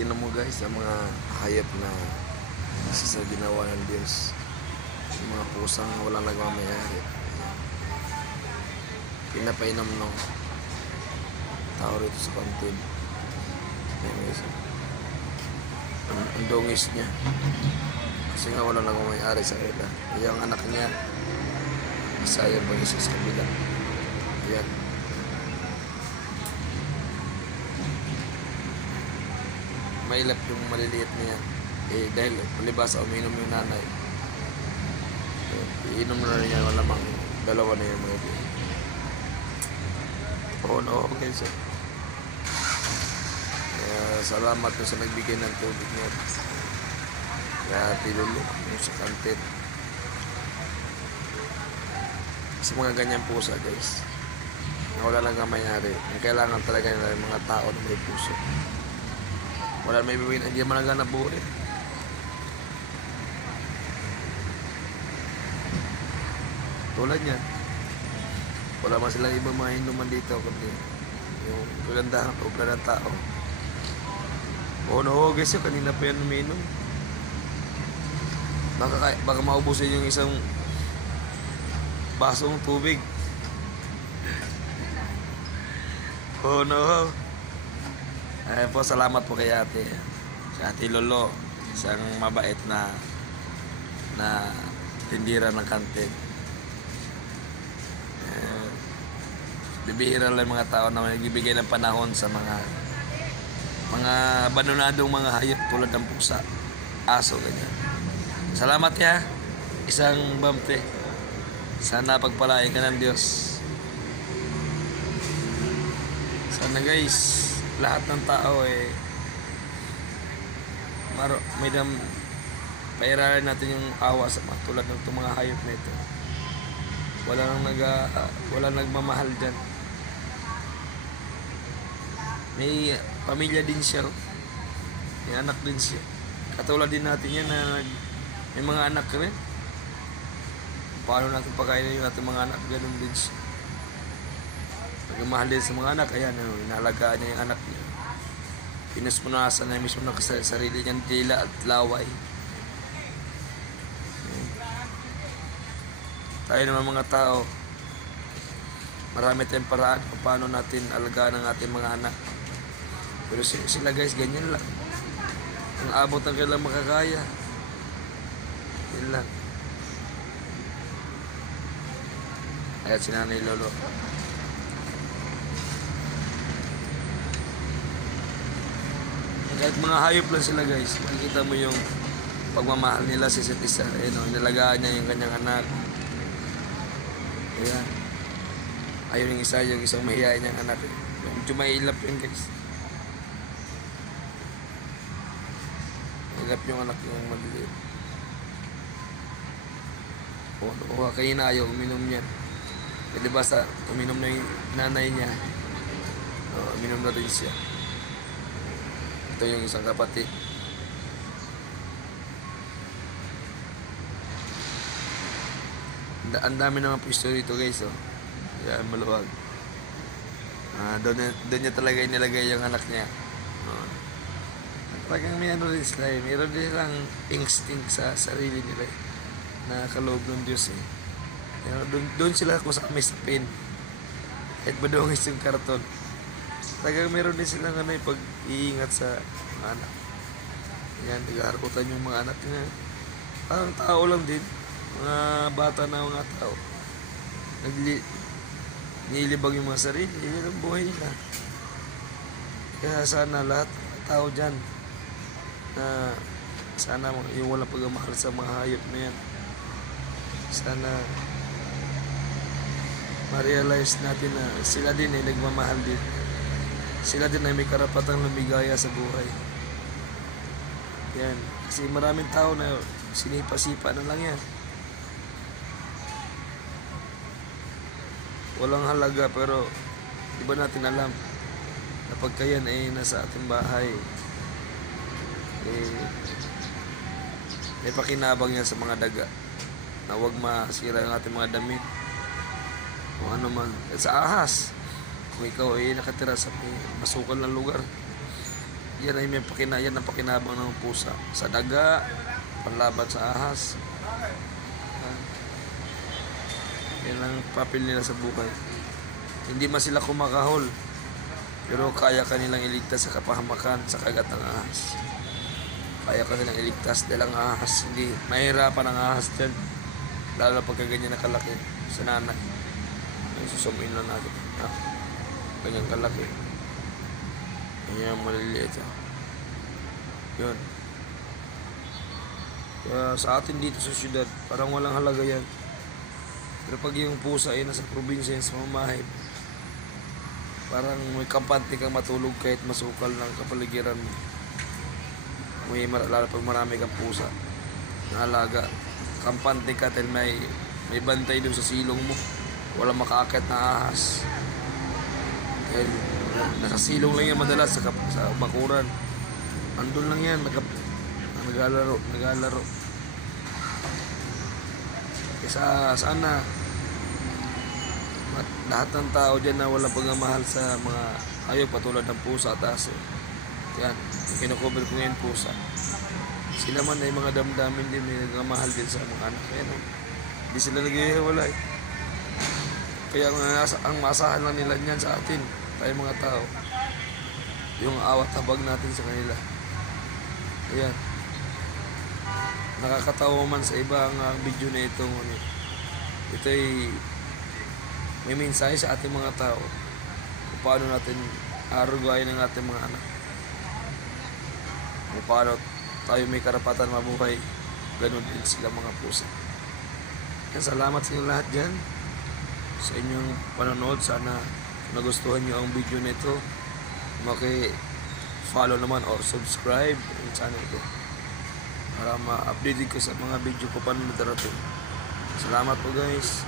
Tinan mo guys, ang mga hayop na isa sa ginawa ng Diyos. Yung mga pusang walang nagmamayari. Pinapainom ng tao rito sa kantin. Ayan guys. Ang dungis niya. Kasi nga walang nagmamayari sa kanila. Yung anak niya, isaya pa isa sa kabila. Ayan. Mailap yung maliliit niya. Dahil palibasa uminom yung nanay. Iinom na rin yan, malamang dalawa na yung mga ito. No, okay sir. Salamat ko sa nagbigay ng tubig niya. Kaya tilulok yung sa kantin. Sa mga ganyan pusa guys, na wala lang ang mayari. Ang kailangan talaga nila yung mga tao na may puso. Wala may bibigyan, hindi naman naghanap buhay. Tulad yan. Wala man silang ibang mga inuman dito kundi yung kagandahan o obra ng tao. No, guys yun, kanina pa yan uminom. Baka maubusin yung isang basong tubig. No. Ayun po, salamat po kay ate. Si ate Lolo, isang mabait na tindira ng kantin. Bibihira lang mga tao na nagbibigay ng panahon sa mga abandonadong mga hayop tulad ng pusa, aso, ganyan. Salamat ya, isang bamte. Sana pagpalain ka ng Diyos. Sana guys, lahat ng tao pairalin natin yung awa sa mga tulad ng itong mga hayop na ito. Walang nagmamahal dyan. May pamilya din siya. May anak din siya. Katulad din natin yan na may mga anak rin. Paano natin pakainin yung ating mga anak, ganun din siya. Nagmamahal din sa mga anak, ayan, inalagaan niya yung anak niya. Pinuspunasan na mismo ng sarili niyang dila at laway. Tayo naman mga tao, marami tayong paraan kung paano natin alagaan ang ating mga anak. Pero sila guys, ganyan lang. Ang abot ang kailang makakaya. Yan lang. Ayan si Nanay Lolo. Kahit mga hayop lang sila guys, makikita mo yung pagmamahal nila sa isa't isa. Inalagaan niya yung kanyang anak. Ayan. Ayun yung isa, yung isang mahihayin niyang anak. Medyo mailap yun guys. Mailap yung anak yung maliliit. Kanina ayaw uminom niya. Pwede ba sa uminom na yung nanay niya? Uminom na rin siya. Ito yung isang kapatid. Ang dami naman pisto dito guys. Yan, maluwag. Doon niya talaga inilagay yung anak niya. Talagang may ano rin sila mayroon din silang instinct sa sarili nila na kaloob ng Diyos Doon sila kung saan may sapin. Kahit badungis yung karton. Talagang mayroon din silang pag-iingat sa mga anak. Yan, nag-aarutan yung mga anak niya. Parang tao lang din. Mga bata na mga tao. Nilibag yung mga sarili. Yan ang buhay nila. Kaya sana lahat ng tao dyan na sana yung walang pagmamahal sa mga hayop na yan. Sana ma-realize natin na sila din ay nagmamahal din. Sila din ay may karapatang lumigaya sa buhay. Yan. Kasi maraming tao na sinipa-sipa na lang yan. Walang halaga pero di ba natin alam na pagka yan ay nasa ating bahay may pakinabang yan sa mga daga na huwag masira ang ating mga damit o ano man. At sa ahas, kung ikaw ay nakatira sa masukal na lugar, yan ay yan ang pakinabang ng pusa. Sa daga, panlaban sa ahas. Yan ang papel nila sa buhay. Hindi man sila kumakahol, pero kaya kanilang iligtas sa kapahamakan sa kagat ng ahas. Kaya kanilang iligtas dahil ang ahas, hindi mahirapan ang ahas dyan. Lalo pagka ganyan na kalaki sa nanay. Ay, susumin lang natin. Ganyan kalaki. Ganyan maliliit. Yun. Kaya sa atin dito sa syudad, parang walang halaga yan. Pero pag yung pusa ay nasa probinsya sa mamahay, parang may kampante kang matulog kahit masukal ng kapaligiran mo. Lalo pag marami kang pusa na alaga. Kampante ka dahil may bantay dun sa silong mo. Walang makaakit na ahas. Dahil nasa silong lang yan madalas sa bakuran. Andun lang yan, naglalaro. Kaya sana lahat ng tao dyan na walang pagmamahal sa mga hayop patulad ng pusa at aso. Yan, kinocover ko ngayon pusa. Sila man ay mga damdamin din, may nagmamahal din sa mga anak. Kaya hindi sila naghihiwalay. Kaya ang masahan lang nila niyan sa atin, tayo mga tao, yung awat habag natin sa kanila. Ayan. Nakakatawa man sa iba ang video na ito. Ito ay may mensahe sa ating mga tao kung paano natin arugayin ng ating mga anak. Kung paano tayo may karapatan mabuhay, ganun din sila mga pusa. Yan, salamat sa inyo lahat dyan sa inyong panonood. Sana nagustuhan nyo ang video nito, maki-follow naman or subscribe ang channel ko para ma-update ko sa mga video ko pa na darating. Salamat po guys.